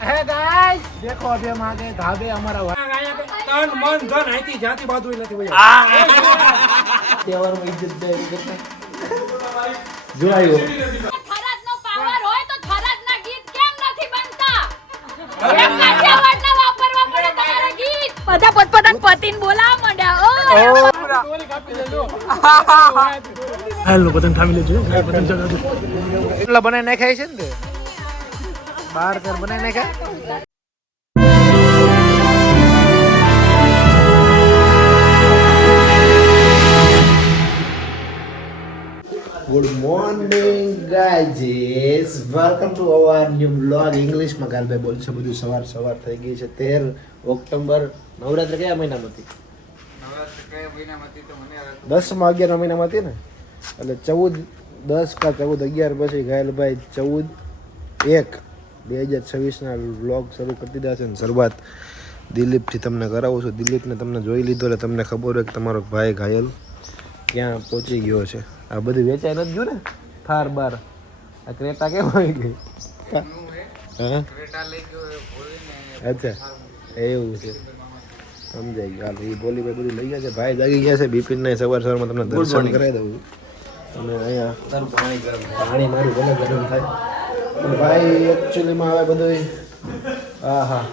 હે ગાઈસ! દેખો બે માગે ધાબે અમારા તન મન ધન હાઈતી જાતી બાજુ નથી ભૈયા તહેવારમાં ઇજ્જત જાય કરતા જો આવ્યો થરાદ નો પાવર હોય તો થરાદ ના ગીત કેમ નથી બનતા? કાઠિયાવાડ ના. વાપરવા પડે તમારા ગીત. બધા પોતપોતાન પતિન બોલાવા માંડ્યા ઓ! હેલો પતંગ ખામી લેજો. પતંગ ચગાવજો. એટલે બનાવી નાખાય છે ને બાર કર બનાવી નાખ્યા. Good morning guys welcome to our new blog ઇંગ્લિશમાં ગાલભાઈ બોલ છે બધું સવાર સવાર થઈ ગઈ છે. તેર ઓક્ટોબર નવરાત્રી કયા મહિનામાં હતી? દસમાં અગિયાર મહિનામાં હતી ને? એટલે ચૌદ દસ કા ચૌદ અગિયાર પછી ઘાયલભાઈ ચૌદ એક. બે હજાર છવ્વીસના વ્લોગ શરૂ કરી દીધા છે ને શરૂઆત દિલીપથી તમને કરાવું છું. દિલીપને તમને જોઈ લીધો એટલે તમને ખબર હોય કે તમારો ભાઈ ઘાયલ ક્યાં પહોંચી ગયો છે. આ બધું વેચાઈ નથી ગયું ને? થાર બાર. આ ક્રેટા કેમ આવી ગઈ? હા? અચ્છા. એવું છે. સમજાઈ ગયું. હાલ એ બોલી ભાઈ બધું લઈ ગયા છે. ભાઈ જાગી ગયા છે. બિપિન સવાર સવારમાં તમને દર્શન કરાવી દઉં. અને અહીંયા પાણી મારું ભલે ગરમ થાય. પણ ભાઈ એકચ્યુઅલીમાં આવે બધું હા હા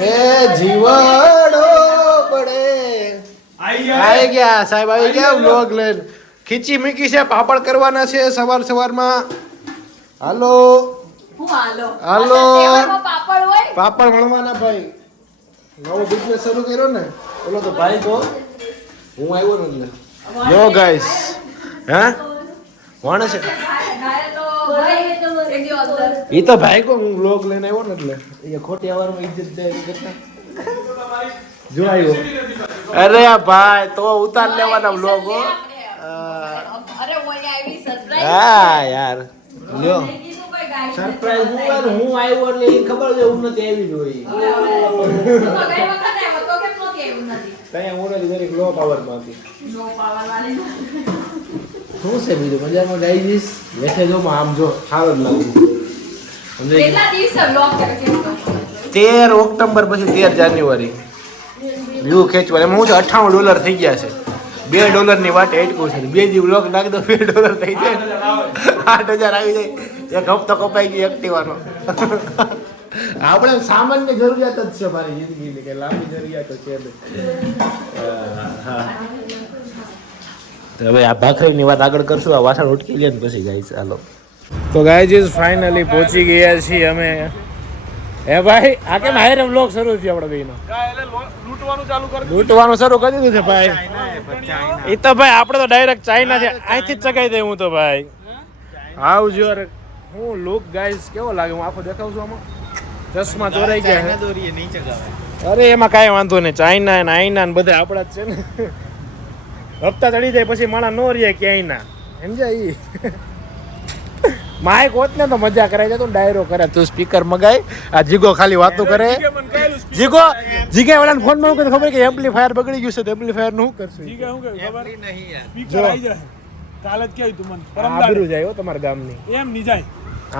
એ જીવાડો પડે. આવી ગયા. સાહેબ આવી ગયા વ્લોગ લઈને. ખીચી મીકી છે પાપડ કરવાના છે સવાર સવારમાં. હાલો. હાલો. પાપડ હોય વણવાના ભાઈ. નવો બિઝનેસ શરૂ કર્યો ને બોલો તો ભાઈ તો હું આવ્યો ને એટલે યો ગાઈસ હે? વણે છે. એ તો ભાઈ કો હું લોક લઈને આવ્યો ને એટલે. એ ખોટી અવારમાં ઇજ્જત દે કરતા જો આવ્યો. અરે આ ભાઈ તો ઉતાર લેવાના લોકો હો. અરે ઓય આવી સરપ્રાઈઝ હા યાર. લ્યો. સરપ્રાઈઝ હું યાર હું આવ્યો એટલે એ ખબર છે હું નથી આવી જોઈ. તો ગઈ વખતે આવ્યો તો કેમ નહોતી આવ્યું નથી? ત્યાં હું જ દરેક લો પાવરમાં હતી નો પાવર વાળી. શું છે બીજું? મજામાં ગાઈ જઈશ? બેઠે જો આમ જો સારું જ લાગુ? તેર ઓક્ટોબર પછી તેર જાન્યુઆરી. વ્યૂ ખેંચવા. એમાં હું છે અઠાણું ડોલર થઈ ગયા છે. બે ડોલરની વાટે એટકું છે. બે દી બ્લોક નાખી દો બે ડોલર થઈ જાય. આઠ હજાર આવી જાય. એક હપ્તો કપાઈ ગયો એક્ટિવાનો. આપણે સામાન્ય જરૂરિયાત જ છે મારી જિંદગીની કે લાંબી જરૂરિયાત છે હવે આ ભાખરીની વાત આગળ કરશું આ વાસણ ઉટકી લે ને પછી ગાય ચાલો તો ગાઈઝ ફાઇનલી પહોંચી ગયા છીએ અમે. હે ભાઈ આ કેમ હાયર વ્લોગ શરૂ થયો આપણે બેયનો? લૂંટવાનું ચાલુ કરી લૂંટવાનું શરૂ કરી દીધું છે ભાઈ. એ તો ભાઈ આપણે તો ડાયરેક્ટ ચાઇના છે. અહીંથી જ ચગાઈ દે હું તો ભાઈ. આવજો અરે હું લુક ગાઈઝ કેવો લાગે? હું આખો દેખાવ છું આમાં. ચશ્મા ચોરાઈ ગયા અરે એમાં કાંઈ વાંધો નહીં. ચાઇના ને આઈના ને બધા આપણા જ છે ને. હપ્તા ચડી જાય પછી માણા નો રહે ક્યાંય ના. સમજાય ઈ? માઇક હોત ને તો મજા કરાય છે તું ડાયરો કરે. તું સ્પીકર મગાય આ જીગો ખાલી વાતો કરે. જીગો જીગે? વાળાને ફોનમાં ખબર કે એમ્પ્લીફાયર બગડી ગયું છે તો એમ્પ્લીફાયરનું કરશું? ઠીક હું કે ખબર? સ્પીકર જો. આવી જાય. કાલે જ કહ્યું તું મને. પરમદાડે. આબરૂ જાય હો તમારા ગામની. એમ ની જાય.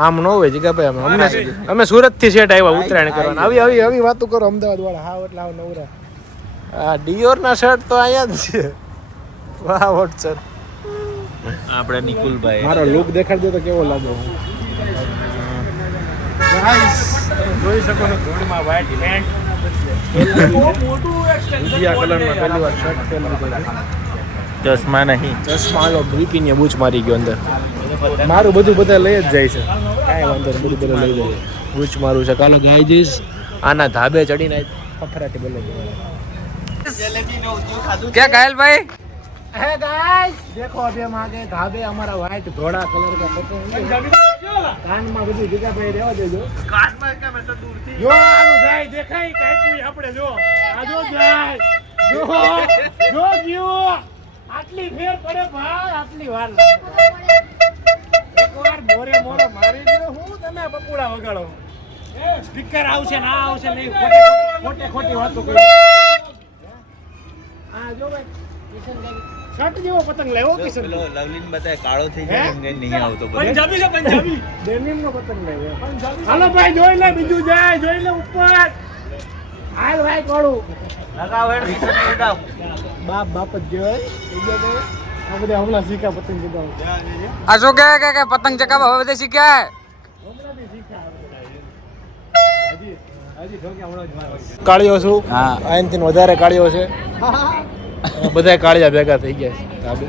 આમ નો હોય જીગા ભાઈ અમે અમે અમે સુરતથી સેટ આવ્યા ઉત્તરાયણ કરવાના. આવી આવી આવી વાતો કરો અમદાવાદ વાળા હા એટલે આવ નવરા. આ ડિયોર ના શર્ટ તો અહીંયા જ છે. વાહ વોટ સર આપણે નિકુલભાઈ. મારો લુક દેખાડી દો તો કેવો લાગે? ગાઈસ જોઈ શકો છો ધૂળમાં વ્હાઈટ પેન્ટ ચશ્મા નહીં. ચશ્મા આલો બીપીને બૂચ મારી ગયો અંદર. મારું બધું બધા લઈ જ જાય છે. કાંઈ વાંધો નહીં બધું બધા લઈ જાય બૂચ મારું છે. કાલો ગાઈ જઈશ આના ધાબે ચડીને ફફરાટી બોલે ક્યાં ઘાયલ ભાઈ હે ગાઈસ દેખો અભી માગે ધાબે અમારા વ્હાઈટ ઘોડા કલર કા ફોટો કાનમાં બધું જગ્યા ભાઈ રહેવા દેજો. કાનમાં કે મેં તો દૂરથી જો આનું જાય દેખાય કાઈ આપણે જો. આ જો જાય. જો જો જીવો. આટલી ફેર પડે ભાઈ આટલી વાર એકવાર મોરે મોરે મારી દે હું તમે બપુડા વગાડો. સ્પીકર આવશે ના આવશે નહીં ખોટી ખોટી વાતો કરી. શર્ટ જેવો પતંગ લેવો કિશન પેલો લવલીન બતાય કાળો થઈ જાય એમ નહીં આવતો પંજાબી છે પંજાબી. ડેનિમ નો પતંગ લેવો. હાલો ભાઈ જોઈ લે બીજું જાય જોઈ લે ઉપર. હાલ ભાઈ કોળું. લગાવ હેડ, કિશન લગાવ. બાપ બાપ જ જોય. આ બધા હમણાં શીખા પતંગ ચગાવ આ શું કહે કે કે પતંગ ચગાવવા હવે બધા શીખ્યા કાળીઓ છું. હા. આનથી વધારે કાળીઓ છે. બધા કાળિયા ભેગા થઈ ગયા છે. ધાબે.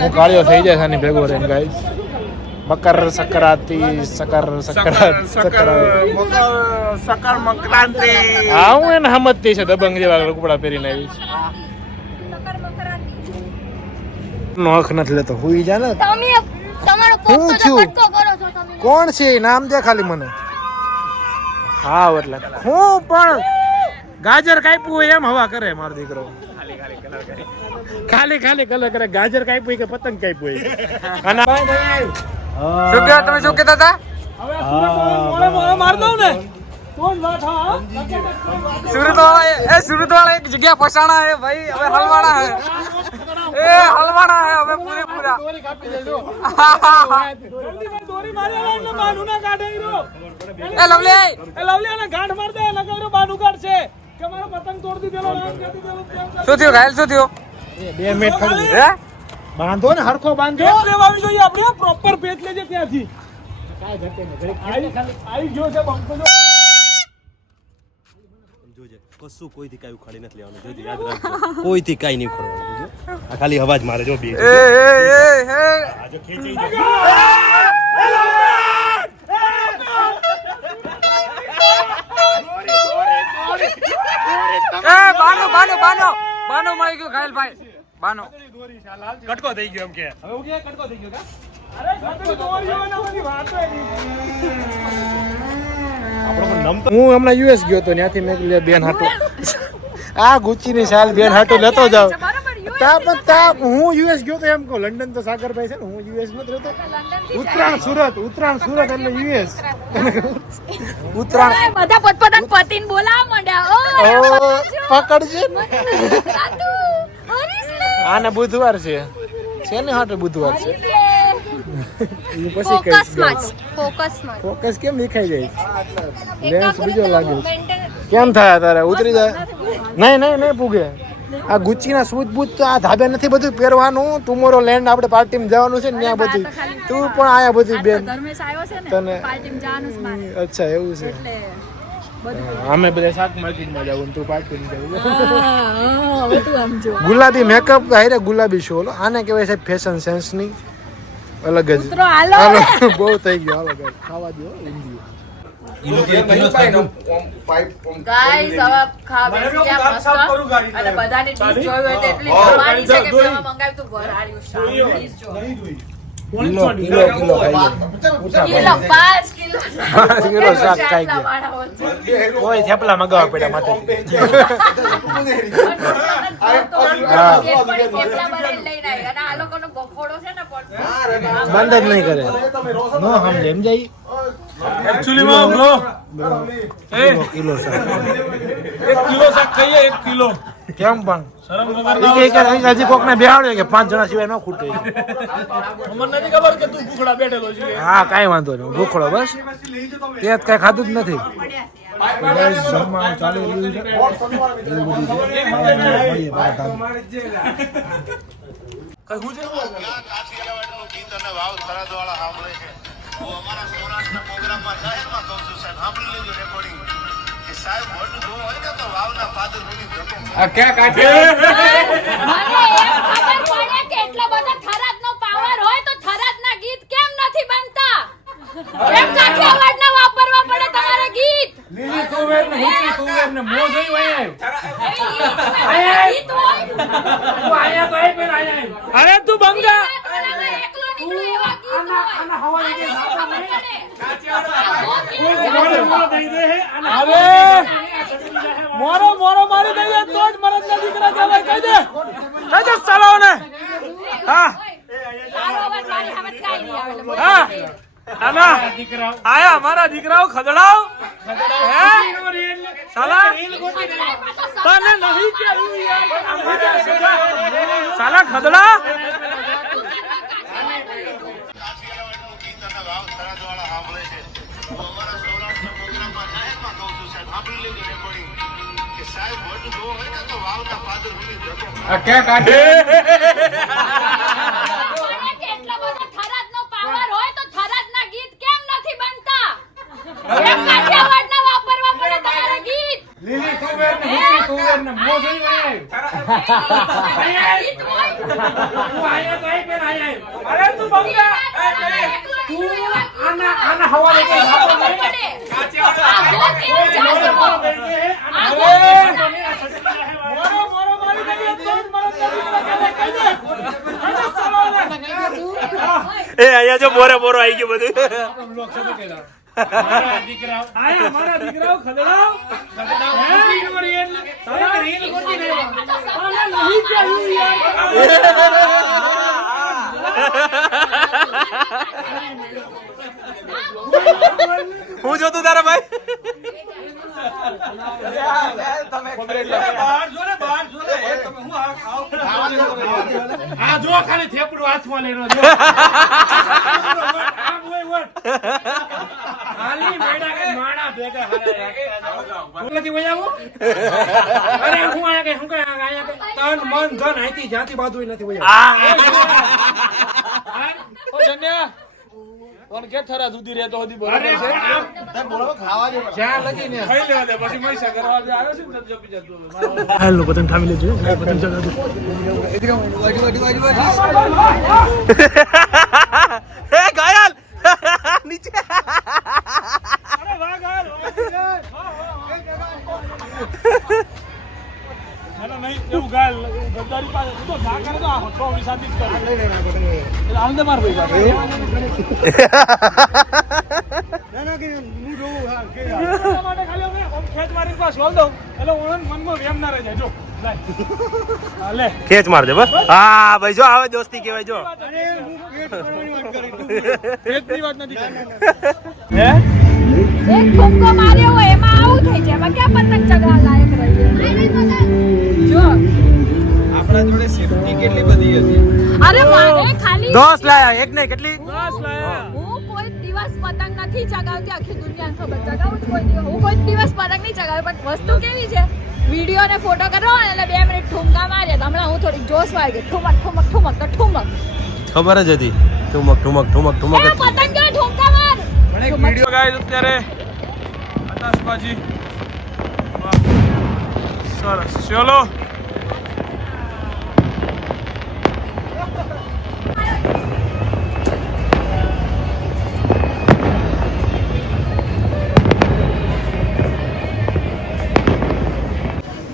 હું કાળિયો થઈ જાય છે આની ભેગો રહીને ગાઈસ મકર સંક્રાંતિ સકર સકર મકરાંતિ હા હું એને સમજતી છે દબંગ જેવા કપડા પહેરીને આવી નો હક નથી લેતો. હુઈ જા ને તમે તમારો હું છું? કટકો કરો છો તમે. કોણ છે? નામ દે ખાલી મને. હા એટલે. હું પણ ગાજર કાપ્યું હોય એમ હવા કરે મારો દીકરો. ખાલી ખાલી કલર કરે. ગાજર કાપ્યું કે પતંગ કાપ્યું હોય? અને શું કહો તમે શું કહેતા હતા? હવે મોડે મોડે માર દઉં ને. કોણ વાત હા? સુરત વાળા એક જગ્યા ફસાણા હે ભાઈ હવે હલવાણા હે. એ હલવાણા હે હવે પૂરે પૂરા દોરી કાપી દેજો જલ્દી ભાઈ દોરી મારી આલા ને બાનું ના કાઢે ઈરો એ લવલી એ લવલી આને ગાંઠ માર દે નકર બાનું કાઢશે કે શું થયું ઘાયલ શું થયું? બે મિનિટ ખાલી. હે? બાંધો ને હરખો બાંધો. આવી જોઈએ આપણે પ્રોપર પેચ લેજે ત્યાંથી. આઈ આઈ ગયો છે બંકો જો. જોજે કશું કોઈથી કાંઈ ઉખાડી નથી લેવાનું. જોજે યાદ રાખજો. કોઈથી કાંઈ નહીં ઉખાડવાનું. આ ખાલી અવાજ મારે જો બે એ એ એ એ ખેંચી જાય બાનો બાનો બાનો. બાનો મળી ગયો ખાયલ ભાઈ બાનો. કટકો થઈ ગયો એમ કે. હવે હું ક્યાં કટકો થઈ ગયો કા? ને હું હમણાં યુએસ ગયો હતો ત્યાંથી મેં લે બેન હાટો. આ ગુચ્ચીની શાલ બેન હાટો લેતો જાવ તા પણ તા હું યુએસ ગયો તો એમ કહું લંડન તો સાગરભાઈ છે ને હું યુએસ નથી રહેતો. ઉત્તરાયણ સુરત ઉત્તરાયણ સુરત એટલે યુએસ ઉત્તરાયણ બધા પોતપોતાના પતિને બોલાવા માંડ્યા. ઓ પકડજે. આને બુધવાર છે. છે ને હાટો બુધવાર છે. પછી ફોકસ કેમ દેખાઈ જાય? લેન્સ બીજો કરો, લાગે છે. મેન્ટેન- કેમ થાય તારે ઉતરી જાય? નહીં નહીં નહીં પૂગે. આ ગુચ્ચીના સૂત બૂત તો આ ધાબે નથી બધું પહેરવાનું. ટુમોરો લેન્ડ આપણે પાર્ટીમાં જવાનું છે ને ત્યાં બધું. તું પણ આયા બધી બેન. ધર્મેશ આવ્યો છે ને તને પાર્ટીમાં જવાનું છે મારે. અચ્છા એવું છે. અમે બધા શાક માર્કેટમાં જવું તું પાર્ટીમાં જવું ગુલાબી મેકઅપ હારે ગુલાબી શો આને કહેવાય છે ફેશન સેન્સની અલગ જ. બહુ થઈ ગયો અલગ ખાવા દો ઊંધિયું. ગાઈસ હવે ખા બેસી ગયા મસ્ત. અને બધાની ડીશ જોઈ હોય તો એટલી જમવાની છે કે મેં મંગાવ્યું તું વરાળ્યું શાક ડીશ જો કિલો કિલો કિલો કિલો પાંચ કિલો. પાંચ કિલો શાક ખાઈ ગયા. કોઈ થેપલા મગાવવા પડ્યા પણ બંધ જ નહીં કરે. નો સમજે એમ જાય એકચ્યુઅલી માં બ્રો એ કિલો શાક એક કિલો શાક ખાઈએ એક કિલો કેમ પણ શરમ વગર હજી કોક ને બેહાડ્યો કે પાંચ જણા સિવાય ન ખૂટે અમને નથી ખબર કે તું ભૂખડા બેઠેલો છે હા કાંઈ વાંધો નહીં ભૂખડો બસ તે જ કાંઈ ખાધું જ નથી ચાલી છે. ગીત અને વાવ થરાદવાળા સાંભળે છે અમારા સૌરાષ્ટ્રના પ્રોગ્રામમાં જાહેરમાં કહું છું સાહેબ સાંભળી લેજો રેકોર્ડિંગ કે સાહેબ મોઢું ધોવું હોય ને તો વાવના ફાધર ધોકો આ ક્યાં કાઢે? મને એમ ખબર પડે કે એટલો બધો થરાદનો પાવર હોય તો થરાદના ગીત કેમ નથી બનતા કેમ કાઠિયાવાડના વાપરવા પડે તમારે ગીત લીલી તુવેર ને ઊંચી તુવેર ને મો જોઈ હોય એ ગીત હોય તું આયા તો આય પેલા આયા આય. અરે તું બંગા ટોળામાં એકલો નીકળે એવા ગીત હોય મોરે મોરો દઈ દે હે અને હવે મોરો મોરો મારી દઈએ તો જ મરદ ના દીકરા કહેવાય કહી દે કહી દે સાલાઓને હા. નાના આયા અમારા દીકરાઓ ખદડાવ. હે? સાલા. તને નહીં કેવું ખદડા સાહેબ સાંભળી કે સાહેબ વટ જોવો હોય ને તો વાવના પાદર સુધી જતો મને કેટલો બધો થરાદનો પાવર હોય તો થરાદના ગીત કેમ નથી બનતા કેમ કાઠિયાવાડના વાપરવા પડે તમારા ગીત લીલી તુવેર ને તુવેર તો આય આયા અરે તું બંગા તું આના આના એ અહીંયા જો મોરે મોરો આવી ગયો બધું મારા દીકરાઓ. આયા દીકરાઓ રીલ નહીં. હું જોતું તારા ભાઈ? આ જો ખાલી થેપડું હાથમાં લઈને જો આમ હોય વટ. ખાલી મેડા કે માણા ભેગા નથી હું આયા કે થરા સુધી રહેતો હતી અરે દે જ્યાં લગી ને ખાઈ લેવા દે પછી મૈસા કરવા દે આવ્યો છે ને જપી જતો હેલો પતંગ થામી લેજો પતંગ ચગાવજો હે ઘાયલ નીચે ના નહીં એવું ગાલ ગદ્દારી પાસે તું તો કરે માટે ખાલી અમે ખેંચ પાસ દઉં. એટલે મનમાં વેમ ના રહી જાય જો હા, ખેંચ મારજે બસ. હા ભાઈ જો આવે દોસ્તી કહેવાય જો. વાત નથી એક માર્યો એમાં આવું થઈ જાય. ક્યાં પતંગ ચગાવવા આપણા જોડે સેફટી કેટલી બધી હતી. અરે મારે ખાલી દસ લાયા એક નહીં કેટલી? હું કોઈ દિવસ પતંગ નથી ચગાવતી આખી દુનિયાને ખબર ચગાવું કોઈ દિવસ. હું કોઈ દિવસ પતંગ નહીં ચગાવ્યો પણ વસ્તુ કેવી છે? વીડિયો ને ફોટો કરો ને એટલે બે મિનિટ ઠુમકા મારે તો હમણાં હું થોડીક જોશમાં આવી ગઈ. ઠુમક ઠુમક ઠુમક તો ઠુમક. ખબર જ હતી. ઠુમક ઠુમક ઠુમક ઠુમક પતંગ જો ઠુમકા માર? એક વિડિયો ગાઈસ અત્યારે આતાશબાજી વાહ. સરસ. ચલો.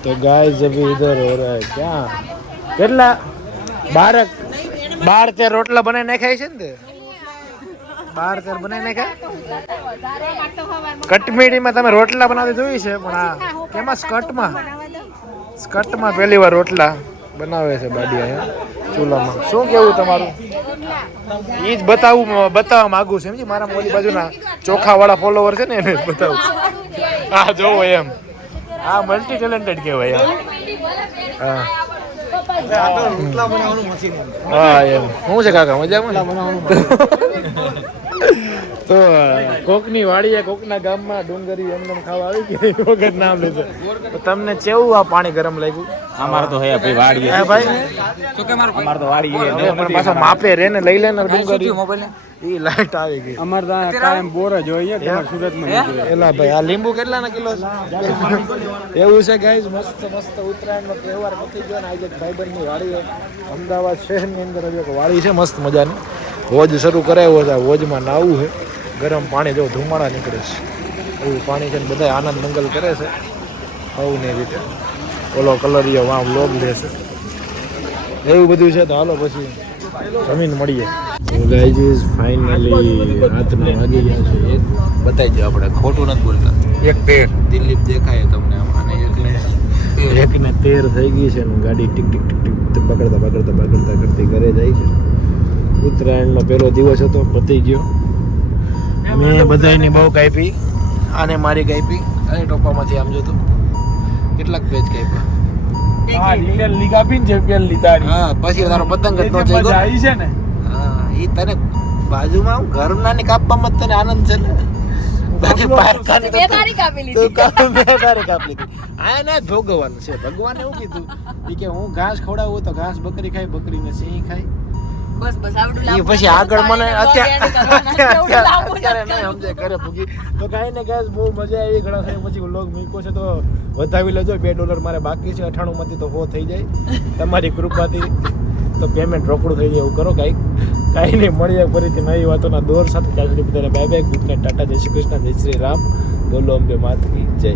तो गाइस अभी इधर हो रहा है क्या કેટલા બારક બાર તેર રોટલા બનાવી નાખાય છે ને તે બાર તેર બનાવી નાખાય કટમીડીમાં તમે રોટલા બનાવતી જોઈ છે પણ આ કેમાં સ્કટમાં સ્કટમાં પહેલી વાર રોટલા બનાવે છે બાડી અહીંયા ચૂલામાં શું કેવું તમારું એ જ બતાવું બતાવવા માંગુ છું સમજી મારા ઓલી બાજુના ચોખાવાળા ફોલોવર છે ને એને જ બતાવું છું. હા જોવો એમ આ મલ્ટી ટેલેન્ટેડ કહેવાય હા. હા એમ. શું છે કાકા મજામાં? તો કોકની વાડીએ કોકના ગામમાં ડુંગરી એમ એમ ખાવા આવી ગઈ વગર નામ લીધું. તો તમને કેવું આ પાણી ગરમ લાગ્યું? અમારે તો હે ભાઈ વાડી હે ભાઈ? અમારે તો વાડી હે પણ પાછો માપે રે ને લઈ લે ને ડુંગરી. ઈ લાઈટ આવી ગઈ. અમાર તો કાયમ બોર જ હોય તમારે સુરતમાં. એલા ભાઈ આ લીંબુ કેટલા ના કિલો છે? એવું છે ગાઈસ? મસ્ત મસ્ત ઉત્તરાયણનો તહેવાર પતી ગયો ને આજે ભાઈબંધની વાડી છે. અમદાવાદ શહેરની અંદર હજી એક વાડી છે મસ્ત મજાની. હોજ શરૂ કરાયો છે હોજમાં નાવું છે. ગરમ પાણી જો ધુમાડા નીકળે છે. એવું પાણી છે ને બધા આનંદ મંગલ કરે છે. હવની રીતે. ઓલો કલરિયો વામ લોભ લે છે. એવું બધું છે તો હાલો પછી. જમીન મળીએ. ગાઈઝ ફાઇનલી રાતના વાગી ગયા છે એક બતાવી દો આપણે ખોટું નથી બોલતા. એક તેર. દિલીપ દેખાય તમને આને એટલે એક ને તેર. થઈ ગઈ છે ને ગાડી ટીક ટીક ટીક ટીક બગડતા બગડતા બગડતા કરતી ઘરે જાય છે. ઉત્તરાયણનો પહેલો દિવસ હતો પતી ગયો. મેં બધાની બહુ કાપી આને મારી કાપી અને ટોપામાંથી આમ જોતું. કેટલાક પેજ કાપ્યા હા લીગ. હા પછી તારો પતંગ જ એ જે મજા આવી છે ને. હા એ તને બાજુમાં આમ ઘરના ને કાપવામાં જ તને આનંદ છે ને. બાકી પારકાની તો તારી કાપી લીધી. કાપ મેં તારે કાપ લીધી. આ ને ભોગવવાનું છે. ભગવાને એવું કીધું. કે હું ઘાસ ખવડાવું તો ઘાસ બકરી ખાય બકરી ને સિંહ ખાય. બસ બસ. આવડું એ પછી આગળ મને અત્યારે નહીં સમજે ઘરે ભૂગી. તો કાંઈ ને કાંઈ બહુ મજા આવી ઘણા સમય પછી લોગ મૂક્યો છે તો વધાવી લેજો. બે ડોલર મારે બાકી છે અઠાણું માંથી તો હો થઈ જાય. તમારી કૃપાથી તો પેમેન્ટ રોકડું થઈ જાય એવું કરો કાંઈક કાંઈ નહીં મળીએ ફરીથી નવી વાતોના દોર સાથે. ત્યાં સુધી બધાને bye bye good night tata જય શ્રી કૃષ્ણ. જય શ્રી રામ. બોલો અંબે માતની જય.